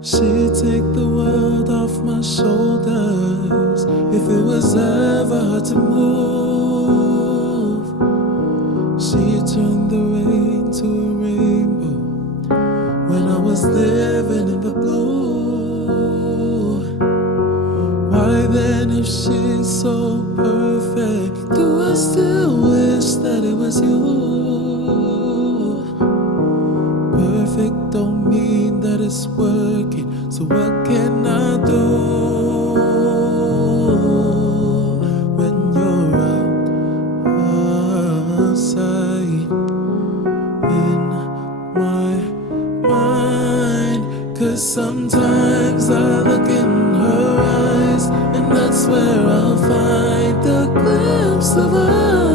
She'd take the world off my shoulders if it was ever hard to move. She'd turn the rain to a rainbow when I was living in the blue. Why then, if she's so perfect, do I still wish that it was you? Perfect don't mean that it's working, so what can I do when you're outside in my mind? 'Cause sometimes I look in her eyes, and that's where I'll find a glimpse of us.